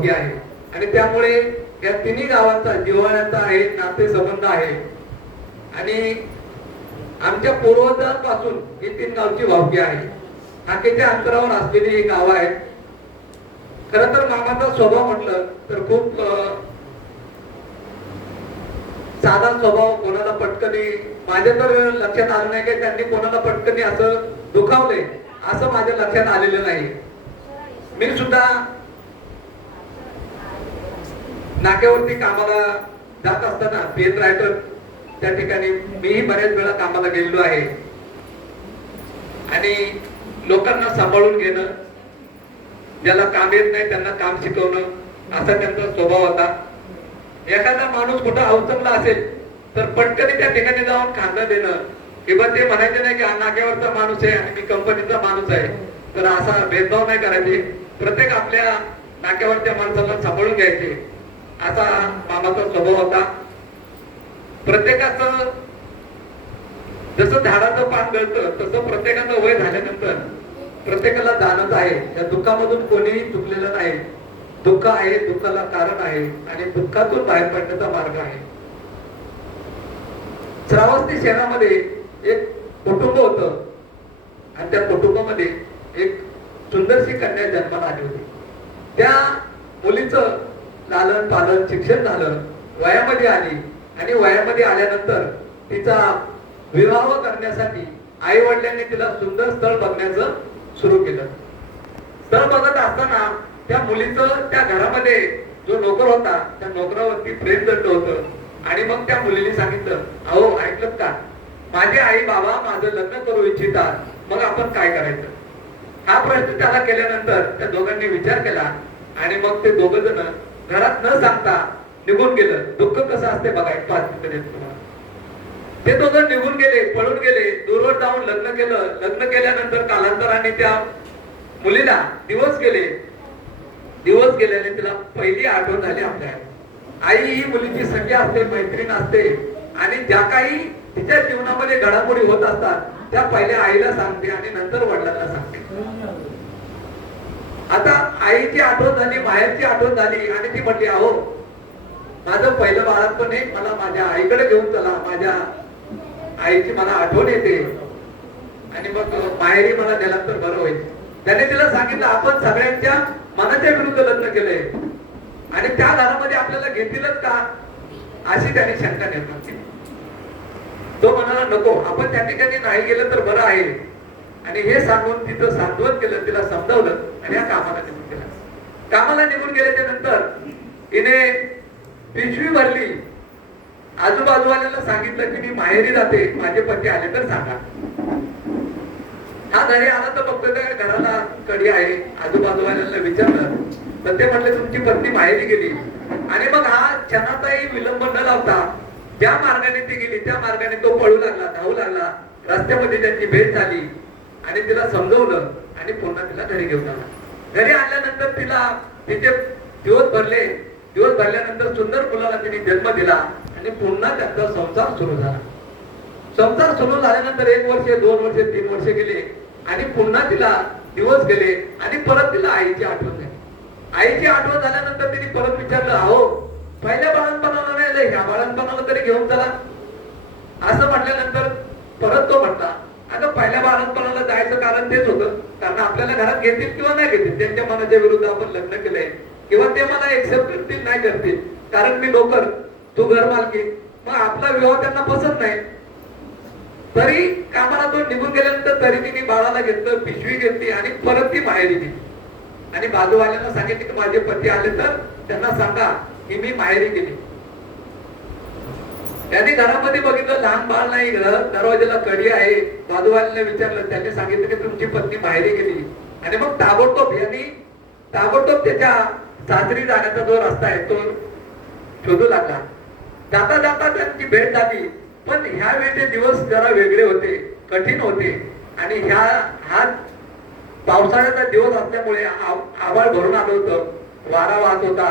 भावकी आहे आणि त्यामुळे या तिन्ही गावांचा जिव्हाळ्याचा आहे, नातेसंबंध आहे आणि आमच्या पूर्वजांपासून ही तीन गावची भावकी आहे. हाकेच्या अंतरावर असलेली ही गाव आहेत. खरं तर मामाचा स्वभाव म्हटलं तर खूप साधा स्वभाव, कोणाला पटकनी, माझ्या तर लक्षात आलं नाही की त्यांनी कोणाला पटकनी असं दुखावले, असं माझ्या लक्षात आलेलं नाही. मी सुद्धा नाक्यावरती कामाला जात असताना पेन रायटर त्या ठिकाणी मीही बऱ्याच वेळा कामाला गेलेलो आहे आणि लोकांना सांभाळून घेणं, ज्याला काम येत नाही त्यांना काम शिकवणं असा त्यांचा स्वभाव होता. एखादा माणूस कुठं अवचकला असेल तर पटकन त्या ठिकाणी जाऊन खांदा देणं किंवा ते म्हणायचे नाही की हा नाक्यावरचा माणूस आहे आणि मी कंपनीचा माणूस आहे, तर असा भेदभाव नाही करायचे. प्रत्येक आपल्या नाक्यावरच्या माणसाला सांभाळून घ्यायचे असा मामाचा स्वभाव होता. प्रत्येकाचं जसं झाडाचं पान गळतं तसं प्रत्येकाचं वय झाल्यानंतर प्रत्येकाला जाणत आहे. या दुःखामधून कोणीही चुकलेलं नाही. दुःख आहे, दुःखाला कारण आहे आणि दुःखातून बाहेर पडण्याचा मार्ग आहे. श्रावस्ती शहरामध्ये एक कुटुंब होतं आणि त्या कुटुंबामध्ये एक सुंदरशी कन्या जन्माला आली होती. त्या मुलीचं लालन पालन शिक्षण झालं, वयामध्ये आली आणि वयामध्ये आल्यानंतर तिचा विवाह करण्यासाठी आई वडिलांनी तिला सुंदर स्थळ बघण्याचं सुरू केलं. स्थळ बघत असताना त्या मुलीचं त्या घरामध्ये जो नोकर होता त्या नोकरावरती प्रेम दंड होतं आणि मग त्या मुलीने सांगितलं, अहो ऐकलं का, माझे आई बाबा माझं लग्न करू इच्छितात, मग आपण काय करायचं? हा प्रश्न त्याला केल्यानंतर त्या दोघांनी विचार केला आणि मग ते दोघ जण घरात न सांगता निघून गेलं. दुःख कसं असते बघा, एक 5 मिनिटं तुम्हाला. ते दोघं निघून गेले, पळून गेले, दूरवर जाऊन लग्न केलं. लग्न केल्यानंतर कालांतराने त्या मुलीला दिवस गेल्याने तिला पहिली आठवण झाली आपल्या आई. ही मुलीची सख्या असते, मैत्रीण असते आणि ज्या काही तिच्या जीवनामध्ये घडामोडी होत असतात त्या पहिल्या आईला सांगते आणि नंतर वडिलांना सांगते. आता आईची आठवण झाली, माहेरची आठवण झाली आणि ती म्हटली, अहो माझं पहिलं बाळपण आहे, मला माझ्या आईकडे घेऊन चला, माझ्या आईची मला आठवण येते आणि मग माहेरी मला नेला तर बरं होईल. त्याने तिला सांगितलं, आपण सगळ्यांच्या मनाच्या विरुद्ध लग्न केलंय आणि त्या घरामध्ये आपल्याला घेतीलच का, अशी त्याने शंका निर्माण केली. तो म्हणाला, नको, आपण त्या ठिकाणी नाही गेलं तर बरं आहे. आणि हे सांगून तिथं सांत्वन केलं, तिला समजावलं आणि या कामाला निघून गेला. कामाला निघून गेल्याच्या नंतर तिने पिशवी भरली, आजूबाजूवाल्याला सांगितलं की मी माहेरी जाते, माझे पती आले तर सांगा. हा घरी आला तर बघतो त्या घराला कडी आहे. आजूबाजूवाल्यांना विचारलं तर ते म्हटले तुमची पत्नी माहेरी गेली. आणि मग हा क्षणाचाही विलंब न लावता ज्या मार्गाने ती गेली त्या मार्गाने तो पळू लागला, धावू लागला. रस्त्यामध्ये त्यांची भेट झाली आणि तिला समजवलं आणि पुन्हा तिला घरी घेऊन आला. घरी आल्यानंतर तिला तिचे दिवस भरल्यानंतर सुंदर मुलाला तिने जन्म दिला आणि पुन्हा त्यांचा संसार सुरू झाला. संसार सुरू झाल्यानंतर 1 वर्ष, 2 वर्ष, 3 वर्ष गेले आणि पुन्हा तिला दिवस गेले आणि परत तिला आईची आठवण झाली. आईची आठवण झाल्यानंतर तिने परत विचारलं, अहो पहिल्या बाळणपणाला नाही, ह्या बाळणपणाला तरी घेऊन चला. असं म्हटल्यानंतर परत तो म्हटला, अगं पहिल्या बाळणपणाला जायचं कारण तेच होतं, कारण आपल्याला घरात घेतील किंवा नाही घेतील, त्यांच्या मनाच्या विरुद्ध आपण लग्न केलंय किंवा ते मला एक्सेप्ट करतील नाही करतील, कारण मी नोकर, तू घर मालकी, मग आपला विवाह त्यांना पसंत नाही. तरी कामाला तो निघून गेल्यानंतर तरी तिने बाळाला घेतलं, पिशवी घेतली आणि परत ती माहेरी गेली आणि बाजूवाल्यांना सांगितले की माझे पती आले तर त्यांना सांगा की मी माहेरी गेली. त्यांनी घरामध्ये बघितलं, लहान बाळ नाही, दरवाजाला कडी आहे. बाजूवाल्यांना विचारलं, त्यांनी सांगितलं की तुमची पत्नी माहेरी गेली. आणि मग ताबडतोब त्याच्या सासरी जाण्याचा जो रस्ता आहे तो शोधू लागला. जाता जाता त्यांची भेट झाली, पण ह्या वेळेचे दिवस जरा वेगळे होते, कठीण होते आणि हा पावसाळ्याचा दिवस असल्यामुळे आभाळ भरून आलं होतं, वारा वाहत होता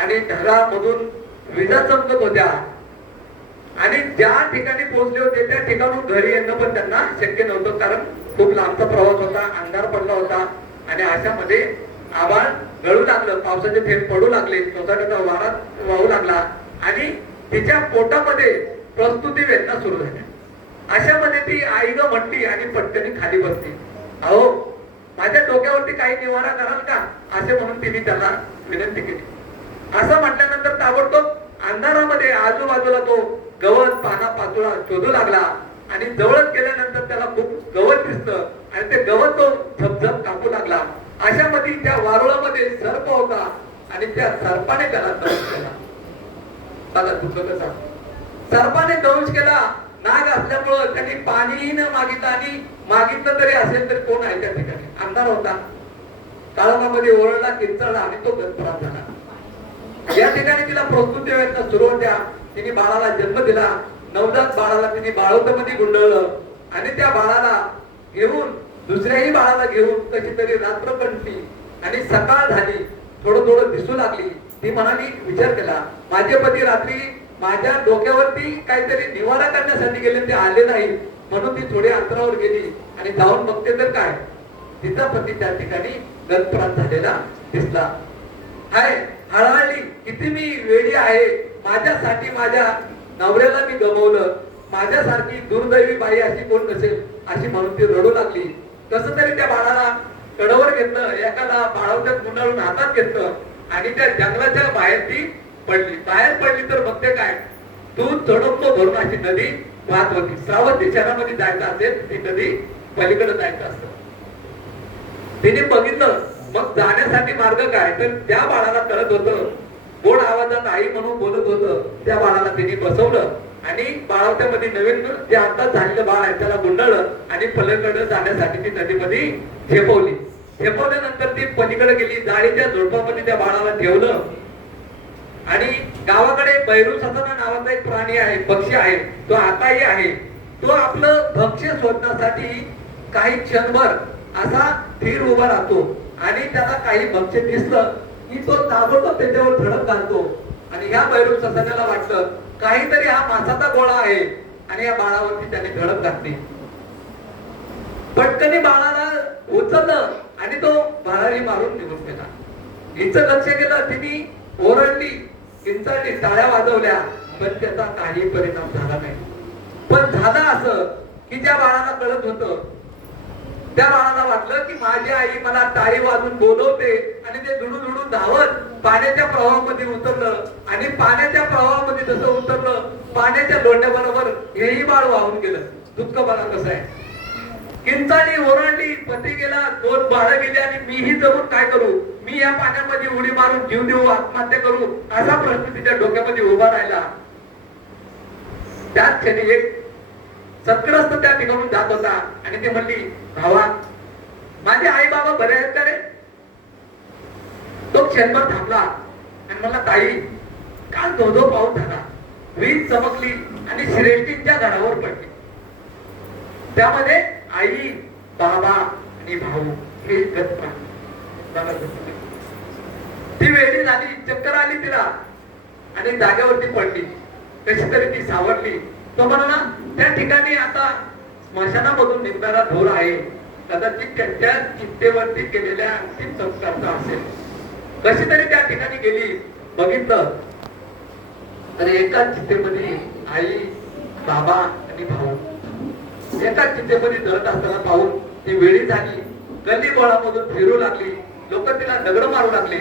आणि ढगामधून विजा चमकत होत्या आणि ज्या ठिकाणी पोहोचले होते त्या ठिकाणून घरी येणं पण त्यांना शक्य नव्हतं, कारण खूप लांबचा प्रवास होता, अंधार पडला होता आणि अशामध्ये आभाळ गळू लागलं, पावसाचे थेंब पडू लागले, सोसाट्याचा वारा वाहू लागला आणि तिच्या पोटामध्ये प्रस्तुती वेदना सुरू झाल्या. अशामध्ये ती आई ग म्हणती आणि पटकनी खाली बसली. अहो, माझ्या डोक्यावरती काही निवारा कराल का, असे म्हणून तिने त्याला विनंती केली. असं म्हटल्यानंतर ताबडतोब अंधारामध्ये आजूबाजूला तो गवत पाना पाचोळा शोधू लागला आणि जवळच गेल्यानंतर त्याला खूप गवत दिसतं आणि ते गवत तो झपझप कापू लागला. अशामध्ये त्या वारुळामध्ये सर्प होता आणि त्या सर्पाने त्याला दंश केला. बघा दुःख कसा, सर्पाने दंश केला. नाग असल्यामुळं त्यांनी पाणीही न मागितलं आणि मागितलं तरी असेल तर कोण आहे त्या ठिकाणी, अंधार होता. काळोखामध्ये ओरडला, किंचाळला आणि तो गतप्राप्त झाला. या ठिकाणी तिला प्रस्तुती वेदना सुरू होत्या. तिने बाळाला जन्म दिला. नवजात बाळाला तिने बाळोत्यामध्ये गुंडळलं आणि त्या बाळाला घेऊन दुसऱ्याही बाळाला घेऊन कशी तरी रात्र कंटली आणि सकाळ झाली. थोडं थोडं दिसू लागली. ती म्हणाली, विचार केला, माझे पती रात्री माझ्या डोक्यावरती काहीतरी निवारा करण्यासाठी गेले, ते आले नाही, म्हणून ती थोडी अंतरावर गेली आणि जाऊन बघते तर काय, तिचा पती त्या ठिकाणी गतप्राण झालेला दिसला. हाय, हळहळली, किती मी वेडी आहे, माझ्यासाठी माझ्या नवऱ्याला मी गमावलं, माझ्यासारखी दुर्दैवी बाई अशी कोण नसेल, अशी म्हणून ती रडू लागली. कसं तरी त्या बाळाला कडावर घेतलं, एकाला बाळावत्यात गुंडाळून हातात घेतलं आणि त्या जंगलाच्या बाहेर ती पडली. बाहेर पडली तर बघते काय, दूध झडपतो भरून अशी नदी वाहत होती. श्रावस्ती शहरामध्ये जायचं असेल ती नदी पलीकडे जायचं असतं. तिने बघितलं, मग जाण्यासाठी मार्ग काय, तर त्या बाळाला कळत होतं, गोड आवाजात आई म्हणून बोलत होतं. त्या बाळाला तिने बसवलं आणि बाळावत्यामध्ये नवीन जे आता झालेलं बाळ आहे त्याला गुंडाळलं आणि पलीकडे जाण्यासाठी ती नदीमध्ये झेपवली. झेपवल्यानंतर ती पलीकडे गेली. जाळीच्या झुडपामध्ये त्या बाळाला ठेवलं आणि गावाकडे बैरू ससाना नावाचा एक प्राणी आहे, पक्षी आहे, तो आताही आहे. तो आपलं भक्ष्य शोधण्यासाठी काही क्षणभर असा स्थिर उभा राहतो आणि त्याला काही भक्ष्य दिसलं की तो ताबडतोब त्याच्यावर धडक घालतो. आणि ह्या बैरू ससाण्याला वाटलं काहीतरी हा मासाचा गोळा आहे आणि या बाळावरती त्याने धडक घातली. पटकनी बाळाला उचललं आणि तो भरारी मारून निघून गेला. हिचं लक्ष गेलं, तिने ओरडली, किंचाळली, टाळ्या वाजवल्या, पण त्याचा काही परिणाम झाला नाही. पण झालं असं की ज्या बाळाला कळत होतं त्या बाळाला वाटलं की माझी आई मला टाळी वाजून बोलवते आणि ते झुडू धावत पाण्याच्या प्रवाहामध्ये उतरलं आणि पाण्याच्या प्रवाहामध्ये जसं उतरलं, पाण्याच्या लोंढ्याबरोबर हेही बाळ वाहून गेलं. दुःख बघा कसं आहे. किंचाळली, ओरडली, पती गेला, 2 बाळं गेली आणि मीही जगून काय करू, मी या पाण्यामध्ये उडी मारून जीव देऊ, आत्महत्या करू, असा प्रश्न तिच्या डोक्यामध्ये उभा राहिला. त्याच क्षणी एक सत्ग्रस्त त्या ठिकाणून जात होता आणि ते म्हणली, भावा, माझे आई बाबा बरे आहेत का रे? तो क्षणभर थांबला आणि म्हणला, ताई, काल धोधो पाऊस झाला, वीज चमकली आणि श्रेष्ठींच्या घरावर पडली. त्यामध्ये आई, बाबा आणि भाऊ हे गतप्राण. ती वेळी झाली, चक्कर आली तिला आणि जागेवरती पडली. कशी तरी ती सावरली. तो म्हणला, त्या ठिकाणी आता स्मशानामधून निघणारा धूर आहे, कदाचित त्यांच्या चित्तेवरती केलेल्या अंतिम संस्कारचा असेल. कशी तरी त्या ठिकाणी गेली, बघितलं तर एकाच चित्तेमध्ये आई, बाबा आणि भाऊ एकाच चित्तेमध्ये जळत असताना पाहून ती वेळी झाली. गल्ली बोळामधून फिरू लागली. लोक तिला दगड मारू लागले.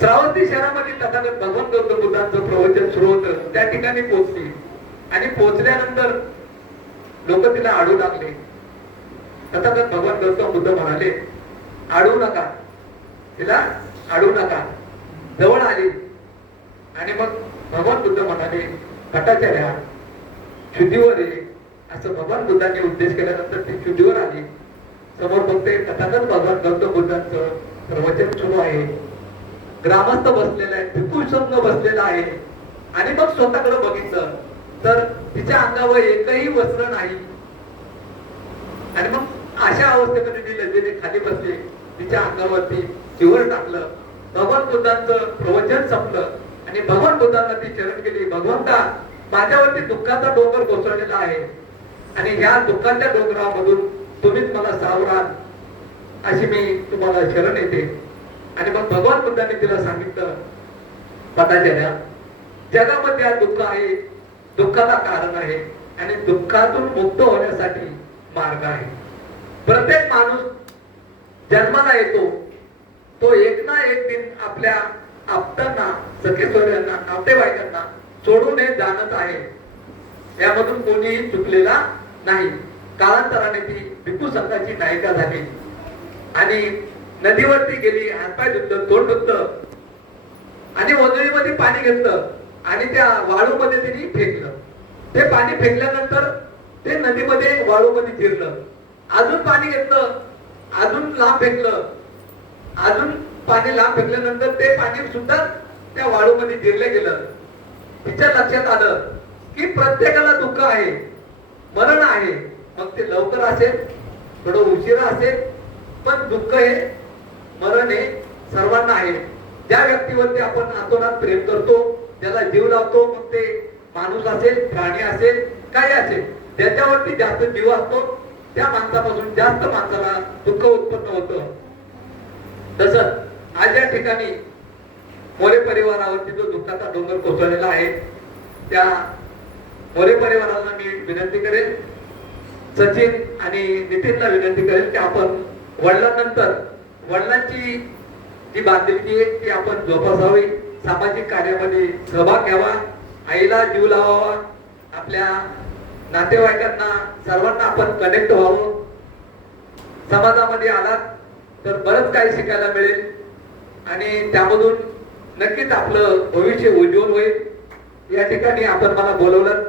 श्रावस्ती शहरामध्ये तथागत भगवान गौतम बुद्धांचं प्रवचन सुरू होतं. त्या ठिकाणी पोहोचली आणि पोहोचल्यानंतर लोक तिला आडू लागले. तथागत भगवान गौतम बुद्ध म्हणाले, आडू नका, तिला आडू नका. जवळ आली आणि मग भगवान बुद्ध म्हणाले, भट्टाचार्या, शुद्धीवर ये, असं भगवान बुद्धांनी उपदेश केल्यानंतर ती शुद्धीवर आली. समोर बघते तथागत भगवान गौतम बुद्धांचं प्रवचन सुरू आहे. ग्रामस्थ बसलेला आहे, भिक्खू संघ बसलेला आहे. आणि मग स्वतःकडे बघितलं तर तिच्या अंगावर एकही वस्त्र नाही. आणि मग अशा अवस्थेमध्ये ती लज्जेने खाली बसली. तिच्या अंगावरती चिवर टाकलं. भगवान बुद्धांचं प्रवचन संपलं आणि भगवान बुद्धांना ती शरण केली. भगवंता, माझ्यावरती दुःखाचा डोंगर कोसळलेला आहे आणि ह्या दुःखाच्या डोंगरामधून तुम्हीच मला सावराल. अशी मी तुम्हाला शरण येते. आणि मग भगवान बुद्धांनी तिला सांगितलं, पतांजल्या, जगामध्ये आज दुःख आहे, दुःखाला कारण आहे आणि दुःखातून मुक्त होण्यासाठी मार्ग आहे. प्रत्येक माणूस जन्माला येतो, तो एक ना एक दिन आपल्या आप्तांना, सखेसोऱ्यांना, नातेवाईकांना सोडून हे जाणत आहे. यामधून कोणीही चुकलेला नाही. कालांतराने ती भिक्खू संघाची नायिका झाली आणि नदीवरती गेली, हातपाय धुतलं, तोंड धुतलं आणि वजळीमध्ये पाणी घेतलं आणि त्या वाळूमध्ये तिने फेकलं. ते पाणी फेकल्यानंतर ते नदीमध्ये वाळूमध्ये जिरलं. अजून पाणी घेतलं, अजून लांब फेकलं, अजून पाणी लांब फेकल्यानंतर ते पाणी सुद्धा त्या वाळूमध्ये जिरलं गेलं. तिच्या लक्षात आलं की प्रत्येकाला दुःख आहे, मरण आहे. मग ते लवकर असेल, थोडं उशिरा असेल, पण दुःख हे, मरण हे सर्वांना आहे. ज्या व्यक्तीवरती आपण आतोनात प्रेम करतो, त्याला जीव लावतो, मग ते माणूस असेल, प्राणी असेल, काही असेल, ज्याच्यावरती जास्त जीव असतो त्या माणसापासून जास्त माणसाला दुःख उत्पन्न होतं. तसंच आज या ठिकाणी मोरे परिवारावरती जो दुःखाचा डोंगर कोसळलेला आहे, त्या मोरे परिवाराला मी विनंती करेन, सचिन आणि नितीनला विनंती करेन की आपण वडिलांनंतर वडिलांची जी बांधिलकी आहे ती आपण जोपासावी, सामाजिक कार्यामध्ये सहभाग घ्यावा, आईला जीव लावावा, आपल्या नातेवाईकांना सर्वांना आपण कनेक्ट व्हावं. समाजामध्ये आलात तर बरंच काही शिकायला मिळेल आणि त्यामधून नक्कीच आपलं भविष्य उज्ज्वल होईल. या ठिकाणी आपण मला बोलवलं,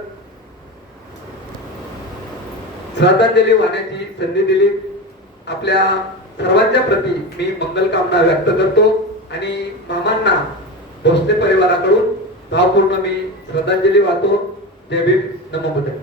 श्रद्धांजली वाहण्याची संधी दिली. आपल्या सर्वांच्या प्रती मी मंगलकामना व्यक्त करतो आणि मामांना भोसले परिवाराकडून भावपूर्ण मी श्रद्धांजली वाहतो. जय भीम, नमो बुद्धाय.